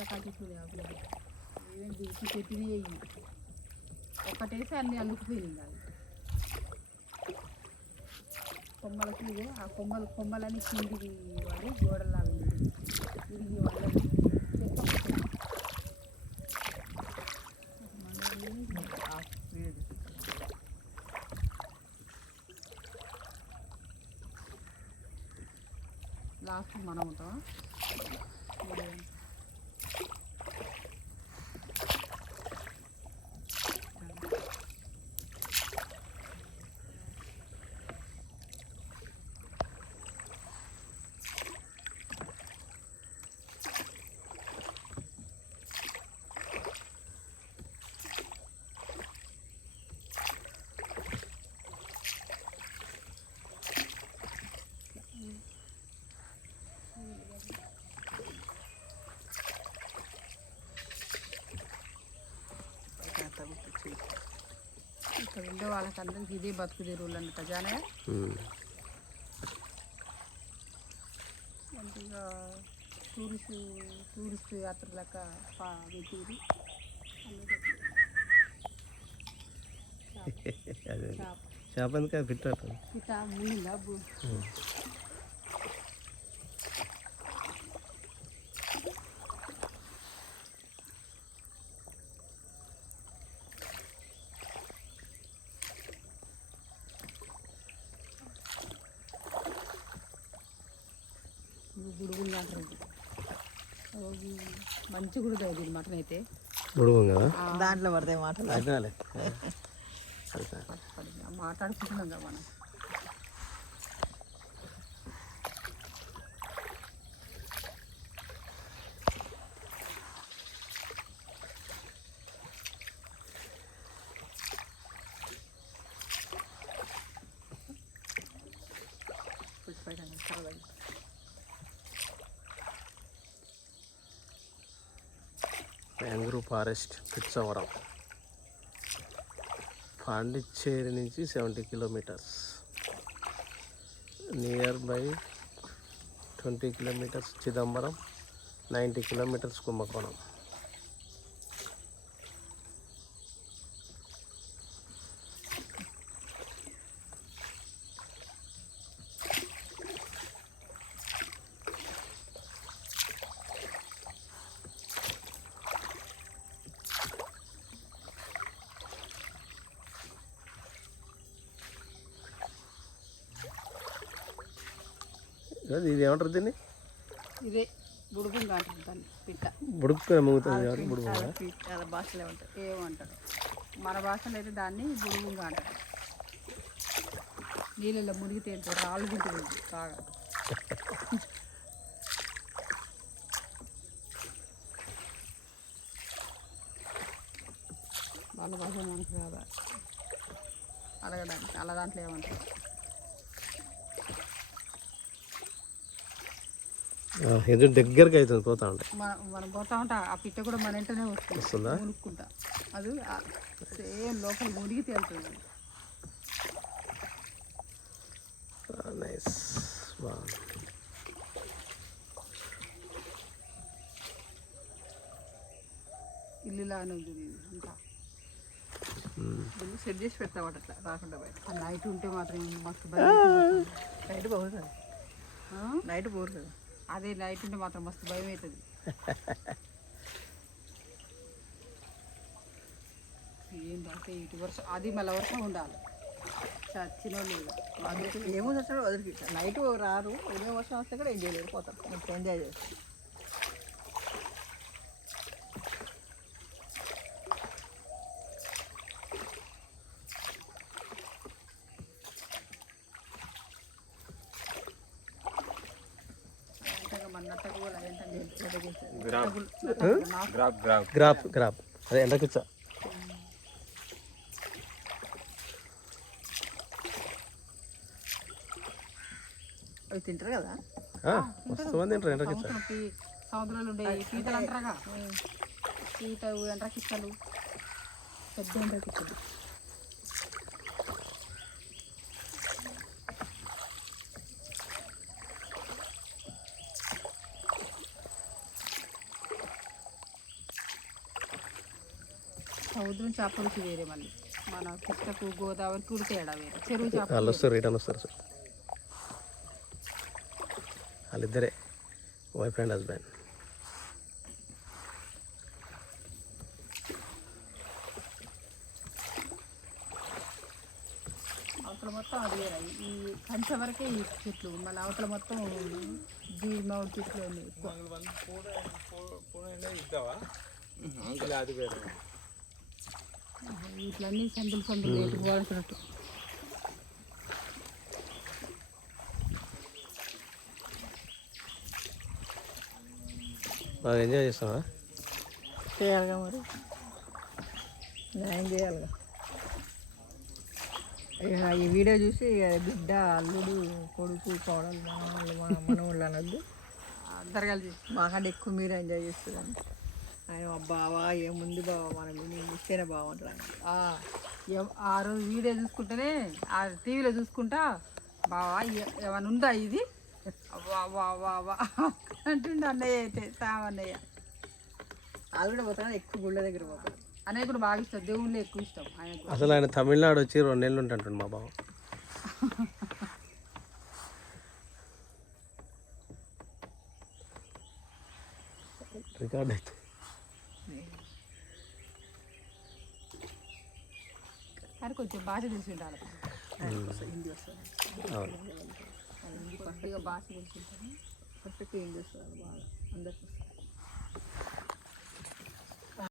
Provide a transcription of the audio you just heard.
రకాల చెట్లు ఆకులు ఏమేమి దిగుతూ పెట్టినవి ఒక్కటేసి అన్ని అల్లుకుపోయినాయి కాదు కొమ్మలకి ఇదే ఆ కొమ్మలని కిందికి వాడి గోడలాగా తిరిగి వాళ్ళని లాస్ట్ మనం ఉంటాం ఇక్కడ ఉండే వాళ్ళకందరికి ఇదే బతుకు తెరువులు అన్నట్టు జానే మంచిగా టూరిస్ట్ యాత్రలక పెట్టిరు చేప ఎందుకు పిట్ట ముళ్ళిందా గుడుగులు అంటారు మంచి గుడి ఇది మటన్ అయితే గుడుగు కదా దాంట్లో పడతాయి మాటలు మాట్లాడుకుంటున్నాం కదా మనం మ్యాంగ్రూవ్ ఫారెస్ట్ పిచ్చవరం పాండిచ్చేరి నుంచి 70 kilometres near by 20 kilometres Chidambaram 90 kilometres కుంభకోణం ఇది ఏమంటారు దీన్ని ఇదే బుడుగుంగా అంటారు దాన్ని పిట్ట బుడుక్కునే మూగుతుంది బుడుగు చాలా భాషలే ఉంటాయి ఏమంటారు మన భాషలో అయితే దాన్ని బుడుగుంగా అంటారు నీళ్ళలో మునిగి తేలుతారు రాళ్ళు తింటుంది బాగా వాళ్ళ భాష మనకు కాదా అడగడానికి అలా దాంట్లో ఏమంటారు ఎదురు దగ్గరికి అవుతుంది పోతా ఉంటాయి మనం పోతా ఉంటా ఆ పిట్ట కూడా మన వెంటనే వస్తుందా మునుక్కుంటా అది సేమ్ లోపల మునిగి తేలుతుంది నైస్ ఇల్లులానే ఉంది ఇంకా సెట్ చేసి పెడతావాట అట్లా రాకుండా బయట నైట్ ఉంటే మాత్రం మస్తు నైట్ పోతుంది నైట్ పోరు కదా అదే నైట్ ఉంటే మాత్రం మస్తు భయం అవుతుంది ఏంటంటే ఇటు వర్షం అది మళ్ళీ వర్షం ఉండాలి చచ్చిన వాళ్ళు ఏమో చచ్చాడు వదిలికి నైట్ రారు ఉదయం వర్షం వస్తే కూడా ఎంజాయ్ చేయలేరు పోతారు మంచిగా ఎంజాయ్ చేస్తారు గ్రాప్ అదే ఎండకిచ్చా అవి తింటారు కదా మస్తు మంది తింటారు ఎండకిచ్చా సముద్రాలు ఉండే పీతలు అంటారా పీత ఎండ్రకిచ్చలు పెద్ద ఎండ్రకిచ్చలు సముద్రం చేప రుచి వేరే మళ్ళీ మన కృష్ణకు గోదావరికి కూడా తేడా వేరే చెరువు చేప వాళ్ళు వస్తారు రిటర్న్ వస్తారు సార్ వాళ్ళిద్దరే వైఫ్ అండ్ హస్బెండ్. అవతల మొత్తం అది వేరే ఈ కంచె వరకే ఈ చెట్లు మళ్ళీ అవతల మొత్తం మామిడి చెట్లు ఉన్నాయి ఎక్కువ. ఇట్లన్నీ సందులు సందులు వేటుకు వాడుతున్నట్టు బాగా ఎంజాయ్ చేస్తావా? చేయాలిగా మరి న్యాయం చేయాలిగా. ఇక ఈ వీడియో చూసి బిడ్డ అల్లుడు కొడుకు కోడలు మనవాళ్ళు అనొద్దు. అందరు కలిసి మాకంటే ఎక్కువ మీరు ఎంజాయ్ చేస్తున్నాను. ఆయన మా బావా ఏముంది బావా మనం ఇస్తేనే బాగుంటుంది. ఆ రోజు వీడియో చూసుకుంటేనే ఆ టీవీలో చూసుకుంటా బావా ఏమైనా ఉందా ఇది వా వా వా వా అంటుండే అన్నయ్య అయితే సామన్నయ్య. వాళ్ళు కూడా పోతాను ఎక్కువ గుళ్ళ దగ్గర పోతాను. అన్నయ్య కూడా బాగా ఇష్టం దేవుళ్ళు ఎక్కువ ఇష్టం ఆయనకు. అసలు ఆయన తమిళనాడు వచ్చి 2 నెలలు ఉంటుంటాడు మా బావ. రికార్డ్ అయితే అది కొంచెం భాష తెలిసి ఉండాలి హిందీ వస్తుంది అవును. కొద్దిగా భాష తెలిసి ఉంటుంది. పర్ఫెక్ట్ హిందీ వస్తుంది బాగా అందరికి.